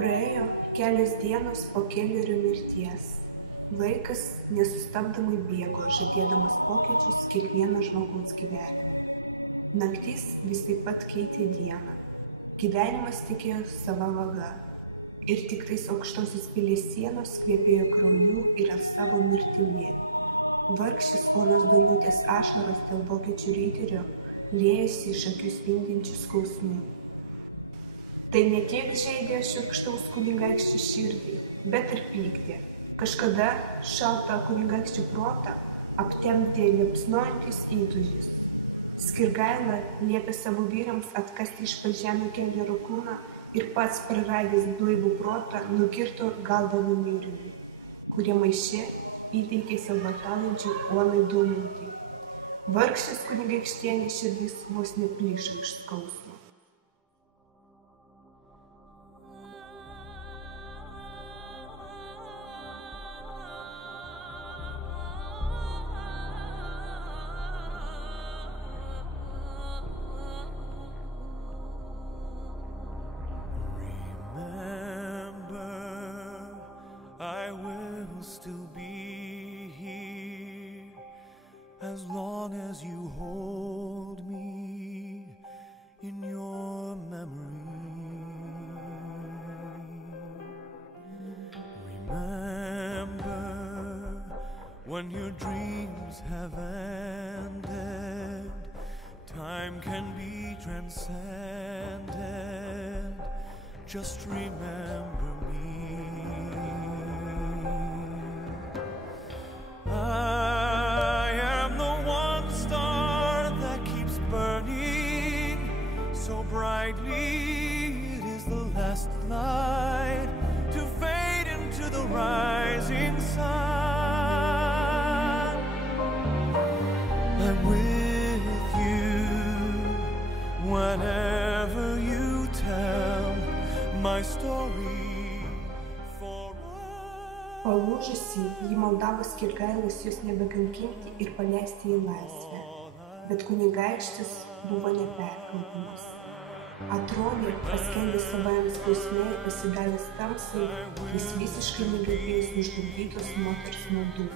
Praėjo kelios dienos po Kellerio mirties. Laikas nesustabdomai bėgo, žadėdamas pokyčius kiekvieno žmogaus gyvenime. Naktis vis taip pat keitė dieną. Gyvenimas tikėjo sava vaga. Ir tik tais aukštosios pilies sienos kvepėjo krauju ir savo mirtimi. Vargšės Onos Danutės ašaros dėl vokiečių riterio liejasi iš akių spindinčių skausmų. Tai ne tiek žeidė šiurkštaus kunigaikščio širdį, bet ir pykdė. Kažkada šaltą kunigaikščio protą aptemdė liepsnojantis įtūžis. Skirgaila liepė savo vyrams atkasti iš pažemio Kellerio kūną ir pats praradęs blaivų protą nukirto galvą numirėliui, kurie maiše įteikė sielvartaujančiai Onai Danutei. Vargšės kunigaikštienės širdis vos neplyšo iš skausmo. Still be here as long as you hold me in your memory. Remember when your dreams have ended, time can be transcended. Just remember me. I am the one star that keeps burning so brightly. It is the last light to fade into the rising sun. I'm with you whenever you tell my story. Palūžusi, ji maldavo Skirgailos jos nebekankinti ir paleisti į laisvę, bet kunigaikštis buvo neperkalbamas. Atrodė, paskendęs savajam skausme ir pasidavęs tamsai, jis visiškai negirdėjęs nužlugdytos moters maldų.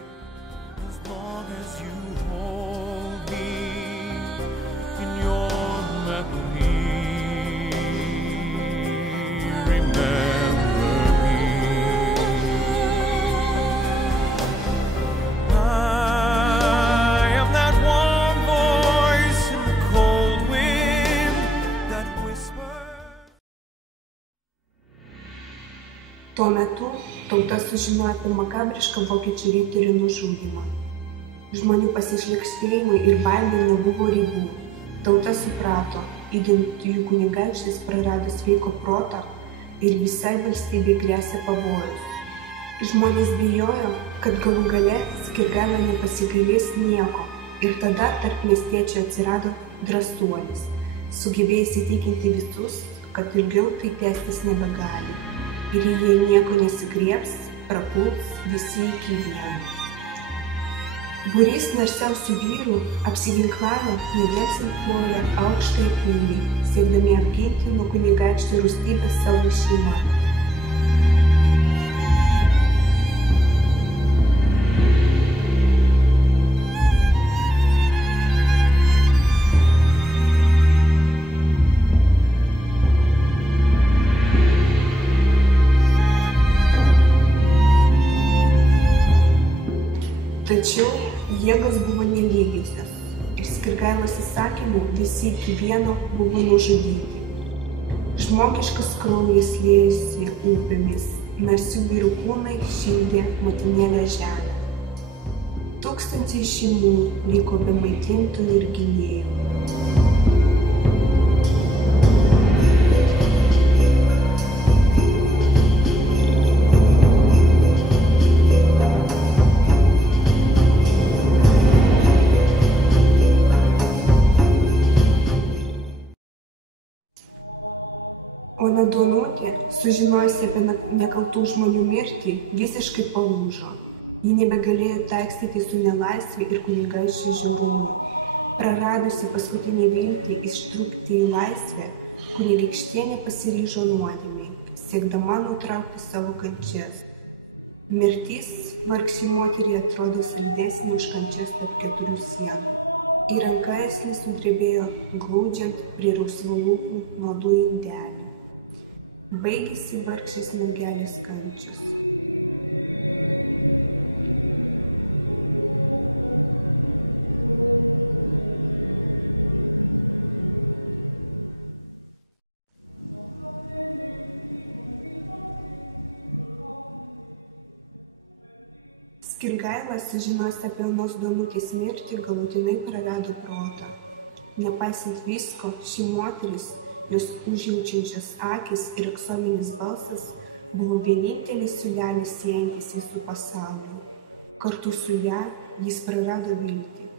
As long as you hold me in your memory, Tuo metu tauta sužinojo apie makabrišką vokiečių riterio nužudymą. Žmonių pasišlykštėjimai ir baimė nebuvo ribų. Tauta suprato, idant jų kunigaikštis prarado sveiko protą ir visai valstybei gresia pavojus. Žmonės bijojo, kad galų gale Skirgaila nepasigailės nieko ir tada tarp miestiečių atsirado drąsuolis, sugebėjęs įtikinti visus, kad ilgiau tai tęstis nebegali. Ir jei nieko nesigriebs, prapuls visi iki vieno. Būrys narsiausių vyrų apsiginklavę nedelsiant puolė aukštąją pilį, siekdami apginti nuo kunigaikščio rūstybės savo šeimą. Tačiau jėgos buvo nelygiosios ir Skirgailos įsakymu visi iki vieno buvo nužudyti. Žmogiškas kraujas liejosi upėmis, narsių vyrų kūnai šildė motinėlę žemę. Tūkstančiai šeimų liko be maitintojų ir gynėjų. Ona Danutė, sužinojusi apie nekaltų žmonių mirtį, visiškai palūžo. Ji nebegalėjo taikstyti su nelaisve ir kunigaikščio žiaurumu. Praradusi paskutinį viltį ištrūkti į laisvę, kunigaikštienė pasiryžo nuodėmei, siekdama nutraukti savo kančias. Mirtis vargšei moteriai atrodo saldesnė už kančias tarp 4 sienų. Į rankas jis nudrebėjo glaudžiant prie rausvų lūpų nuodų indelį. Baigėsi vargšės mergelės kančios. Skirgaila, sužinojęs apie onos Danutės mirtį, galutinai prarado protą. Nepaisant visko, ši moteris, jos užjaučiančios akys ir aksominis balsas buvo vienintelis siūlelis siejantis jį su pasauliu. Kartu su ja jis prarado viltį.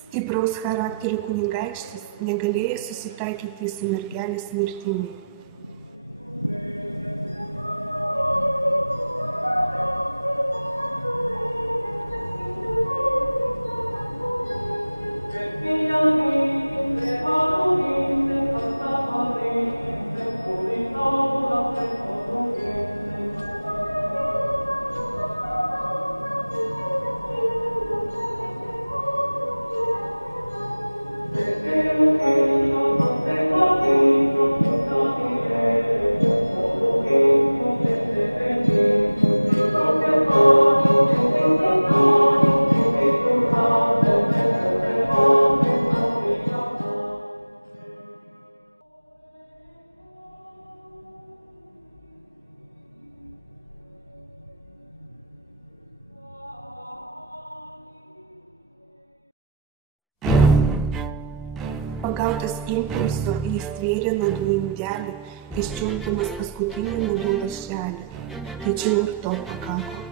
Stipraus charakterio kunigaikštis negalėjo susitaikyti su mergelės mirtimi. Pagautas impulso, jis tvėrė nuodų indelį, iščiulpdamas paskutinį nuodų lašelį. Tačiau ir to pakako.